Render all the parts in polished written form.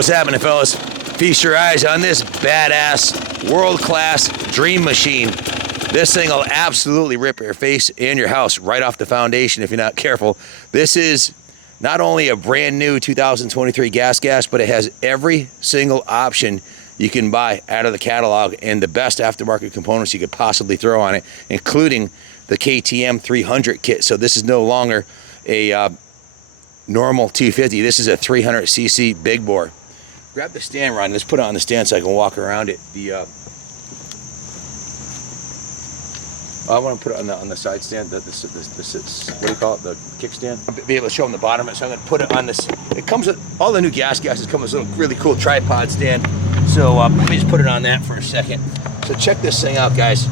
What's happening, fellas? Feast your eyes on this badass, world-class dream machine. This thing will absolutely rip your face and your house right off the foundation if you're not careful. This is not only a brand new 2023 Gasgas, but it has every single option you can buy out of the catalog and the best aftermarket components you could possibly throw on it, including the KTM 300 kit. So this is no longer a normal 250. This is a 300cc big bore. Grab the stand, Ron. Let's put it on the stand so I can walk around it. I want to put it on the side stand. What do you call it? The kickstand. I'll be able to show them the bottom of it. So I'm going to put it on this. It comes with all the new Gasgases come with a little really cool tripod stand. So let me just put it on that for a second. So check this thing out, guys.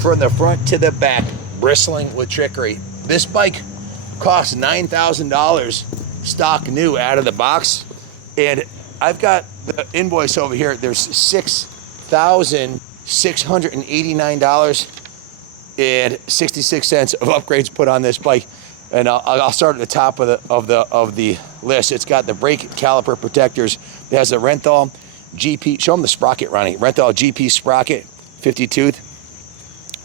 From the front to the back, bristling with trickery. This bike costs $9,000 stock new out of the box, and I've got the invoice over here. There's $6,689.66 of upgrades put on this bike, and I'll start at the top of the list. It's got the brake caliper protectors. It has the Renthal GP. Show them the sprocket, Ronnie. Renthal GP sprocket, 50 tooth,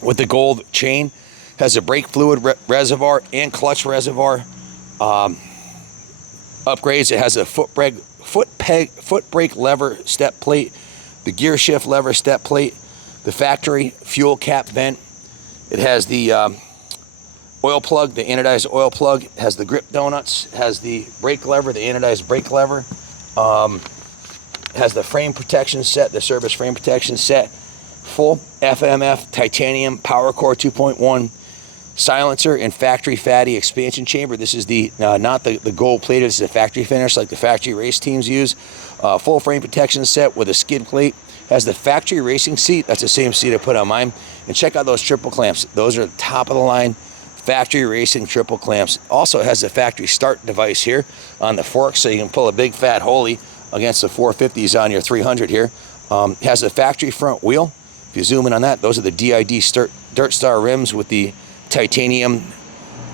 with the gold chain. Has a brake fluid reservoir and clutch reservoir upgrades. It has a foot brake lever step plate, the gear shift lever step plate, the factory fuel cap vent. It has the oil plug, the anodized oil plug. It has the grip donuts. It has the brake lever, the anodized brake lever. It has the frame protection set, the service frame protection set. Full FMF titanium power core 2.1 silencer and factory fatty expansion chamber. This is the not the gold plated. This is a factory finish like the factory race teams use. Full frame protection set with a skid plate. Has the factory racing seat. That's the same seat I put on mine. And check out those triple clamps. Those are the top of the line factory racing triple clamps. Also has the factory start device here on the fork, so you can pull a big fat holy against the 450s on your 300 here. Has the factory front wheel. If you zoom in on that, those are the DID Dirt Star rims with the titanium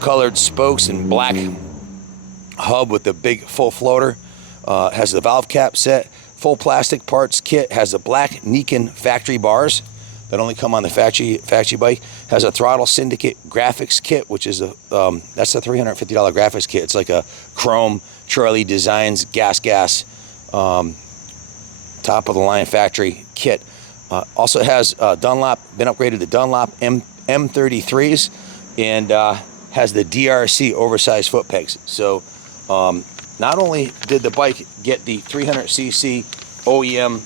colored spokes and black hub with the big full floater. Has the valve cap set, full plastic parts kit. Has the black Nikon factory bars that only come on the factory bike. Has a throttle syndicate graphics kit, which is that's a $350 graphics kit. It's like a chrome Charlie Designs Gasgas top of the line factory kit. Also has Dunlop, been upgraded to Dunlop M33s, and has the DRC oversized foot pegs. So not only did the bike get the 300cc OEM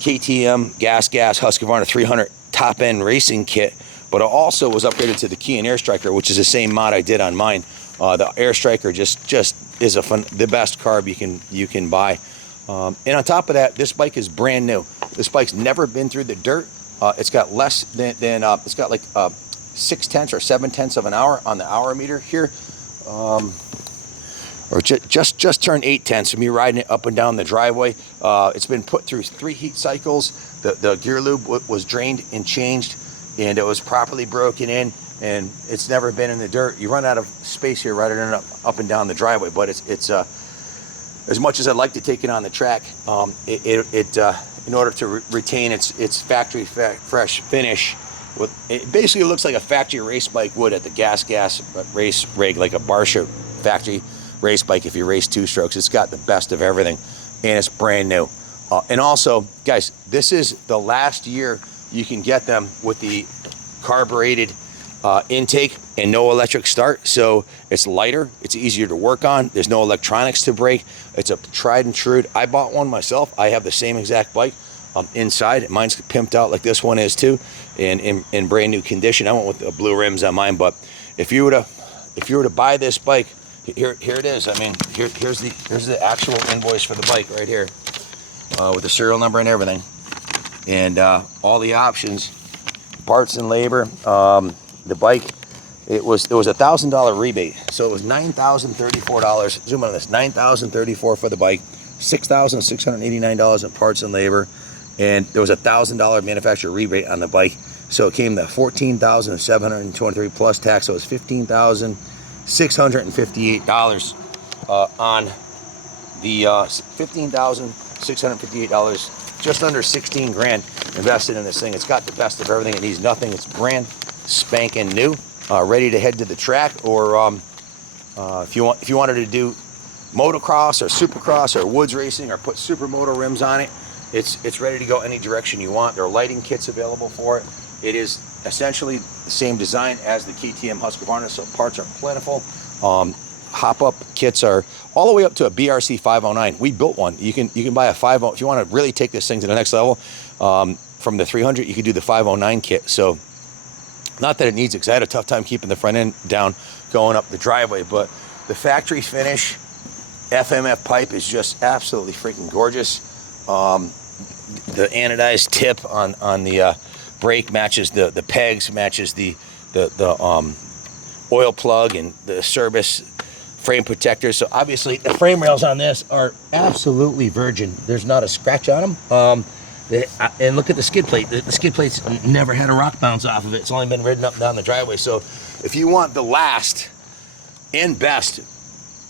KTM Gasgas Husqvarna 300 top end racing kit, but it also was upgraded to the Key & Air Striker, which is the same mod I did on mine. The Air Striker just is the best carb you can buy. And on top of that, this bike is brand new. This bike's never been through the dirt. It's got less than it's got like 0.6 or 0.7 of an hour on the hour meter here, or just turned 0.8 of me riding it up and down the driveway. It's been put through 3 heat cycles. The gear lube was drained and changed, and it was properly broken in, and it's never been in the dirt. You run out of space here riding it up and down the driveway, but it's as much as I'd like to take it on the track, in order to retain its factory fresh finish, it basically looks like a factory race bike would at the Gasgas race rig, like a Barsha factory race bike if you race 2-strokes. It's got the best of everything, and it's brand new. And also, guys, this is the last year you can get them with the carbureted intake and no electric start. So it's lighter, it's easier to work on, there's no electronics to brake. It's a tried and true. I bought one myself. I have the same exact bike inside. Mine's pimped out like this one is too, and in brand new condition. I went with the blue rims on mine, but if you were to buy this bike, here it is. I mean, here's the actual invoice for the bike right here, with the serial number and everything, and all the options, parts and labor. The bike, it was a $1,000 rebate, so it was $9,034. Zoom in on this, $9,034 for the bike, $6,689 in parts and labor, and there was a $1,000 manufacturer rebate on the bike, so it came to $14,723 plus tax. So it was $15,658 on The $15,658, just under 16 grand invested in this thing. It's got the best of everything. It needs nothing. It's brand spanking new, ready to head to the track. Or if you wanted to do motocross or supercross or woods racing or put supermoto rims on it, it's ready to go any direction you want. There are lighting kits available for it. It is essentially the same design as the KTM Husqvarna, so parts are plentiful. Hop-up kits are all the way up to a BRC 509. We built one. You can buy a 50 if you want to really take this thing to the next level. From the 300, you could do the 509 kit. So not that it needs it, because I had a tough time keeping the front end down going up the driveway, but the factory finish FMF pipe is just absolutely freaking gorgeous. The anodized tip on the brake matches the pegs, matches the oil plug and the service frame protectors. So obviously the frame rails on this are absolutely virgin. There's not a scratch on them. And look at the skid plate. The skid plate's never had a rock bounce off of it. It's only been ridden up and down the driveway. So if you want the last and best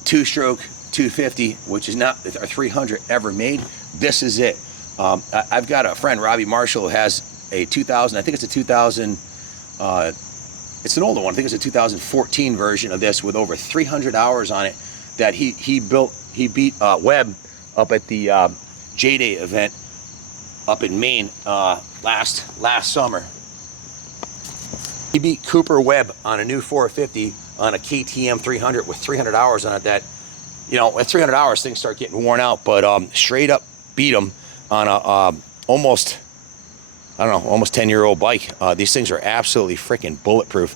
two-stroke 250, which is not our 300 ever made, this is it. I've got a friend, Robbie Marshall, who has a 2000, I think it's a 2000, it's an older one, I think it's a 2014 version of this with over 300 hours on it that he beat Webb up at the J-Day event up in Maine last summer. He beat Cooper Webb on a new 450 on a KTM 300 with 300 hours on it. That, you know, at 300 hours things start getting worn out, but straight up beat him on a almost 10-year-old bike. These things are absolutely freaking bulletproof.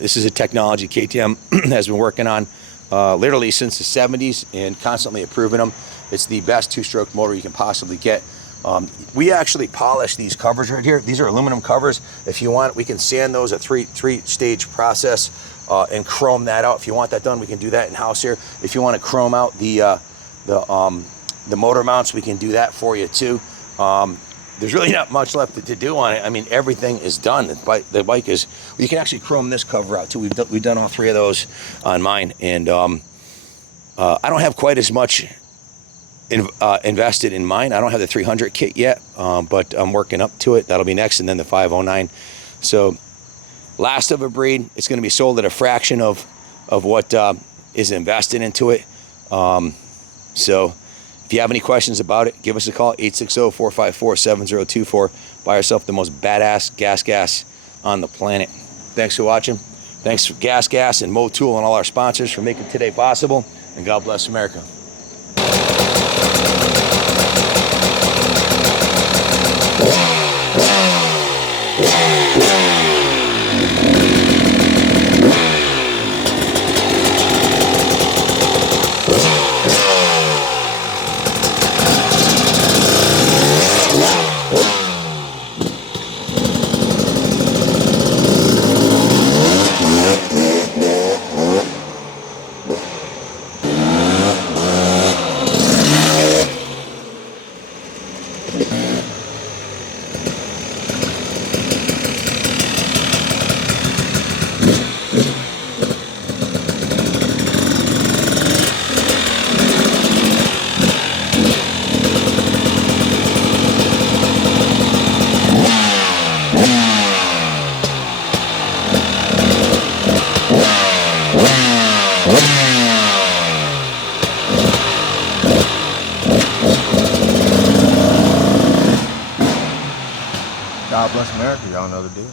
This is a technology KTM has been working on literally since the 70s and constantly improving them. It's the best two-stroke motor you can possibly get. We actually polish these covers right here. These are aluminum covers. If you want, we can sand those, a three-stage process, and chrome that out. If you want that done, we can do that in-house here. If you want to chrome out the motor mounts, we can do that for you too. There's really not much left to do on it. I mean, everything is done. The bike is, you can actually chrome this cover out too. We've done all three of those on mine, and I don't have quite as much invested in mine. I don't have the 300 kit yet, but I'm working up to it. That'll be next, and then the 509. So last of a breed. It's going to be sold at a fraction of what is invested into it. So if you have any questions about it, give us a call, 860-454-7024. Buy yourself the most badass Gasgas on the planet. Thanks for watching. Thanks for Gasgas and Motul and all our sponsors for making today possible. And God bless America. God bless America, y'all know the deal.